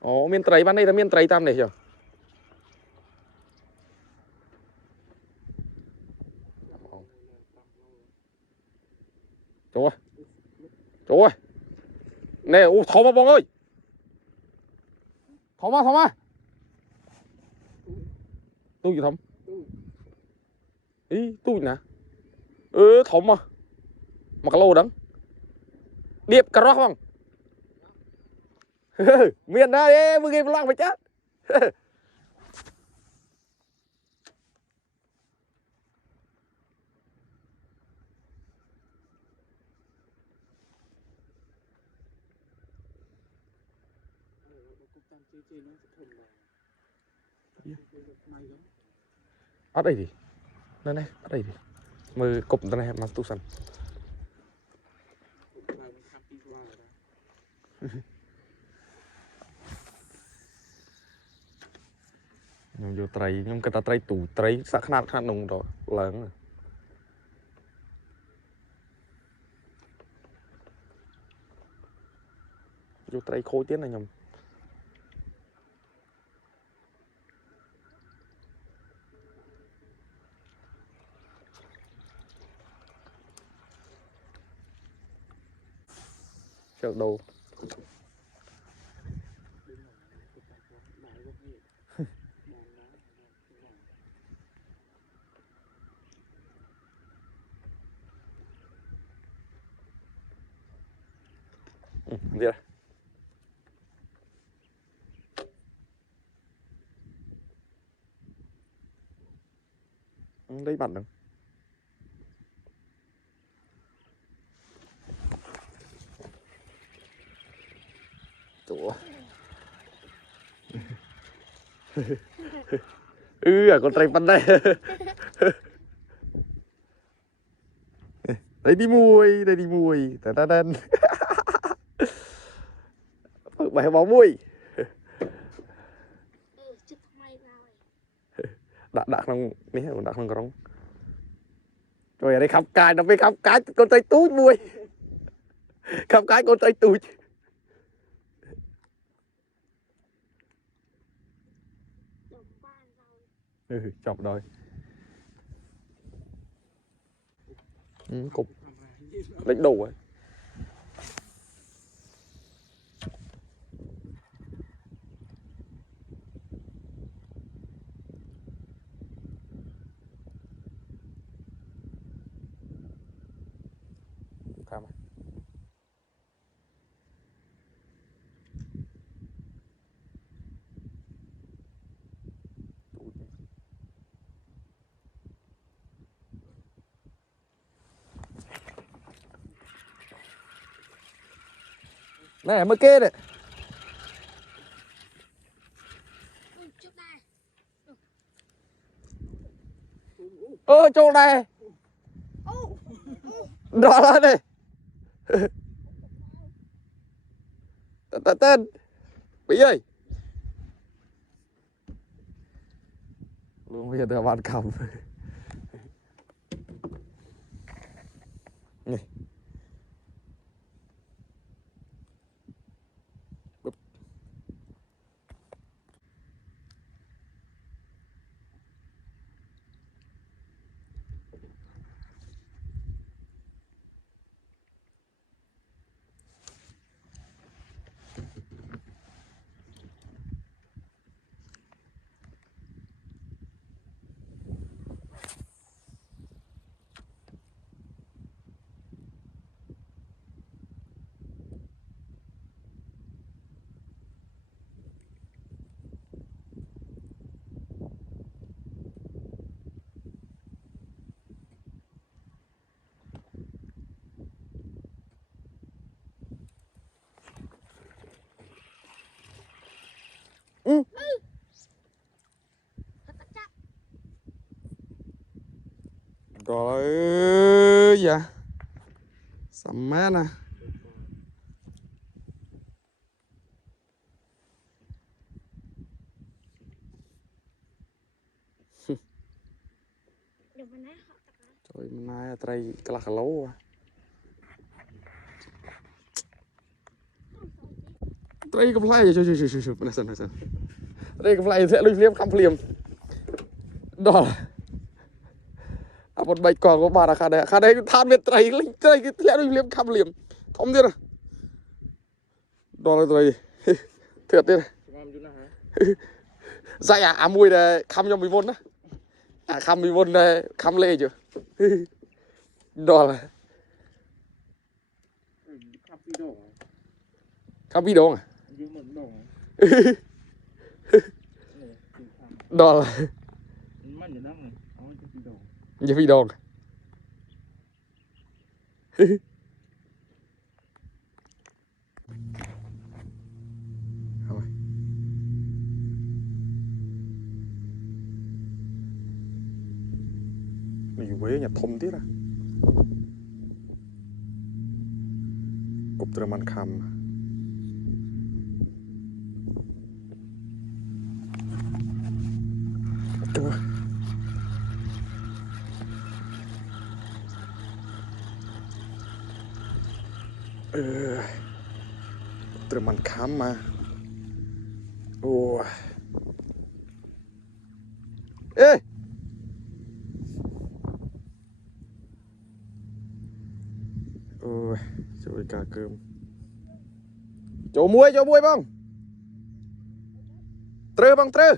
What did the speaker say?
Ồ, miên trầy ban đây là miên trầy tam này chưa? Trời ơi. Trời ơi. Nè, thò mà bông ơi. Thò mà. Tôi gì thầm? Ý, tôi nè. Thò mà. Mà cái lô đắng. Điệp cà rốt không? Miền đây, mưa game loạn phải chết. Ở đây gì? Này, ở đây gì? Mưa cụm tên này mà tu sẵn. Nhưng vô trầy, nhưng cái ta trầy tủ trầy sắc khát nồng rồi, lớn rồi. Vô trầy khối tiến này nhầm. Chợ đồ. Gì đây? Đây bắn được. Chỗ. Con trai bắn đây. Đây đi mùi. Ta đen. Bài báo mùi. Đã không, ní đã không có rong. Rồi ở đây khắp cái, nó phải khắp cái con trai túi mùi. Khắp cái con trai túi. Chọc rồi. Cục đánh đầu ấy. Cam à? Này mới kê đấy. Chỗ này. Đó là đây. Tên. Bí ơi. Luôn bây giờ tôi bạn cầm. Này. Rồi dạ. Sắm mát nè. Trời nay trai cái là lâu à. đây cái play cho này sân đây cái play sẽ liếm khăm liềm đó một bạch còn có bà là khá đây than việt đây cái sẽ liếm khăm liềm thông thế này đó là đây thiệt thế này dạy mùi này khăm cho mình vốn đó khăm mình vốn này khăm lê chưa đó là khăm bi đồ à đó là như phi đồ mình quế nhà thông tiết à cục tơ man khăm tơ man khăm mà ô ê ôi trời cả cơm chỗ muối bông trơ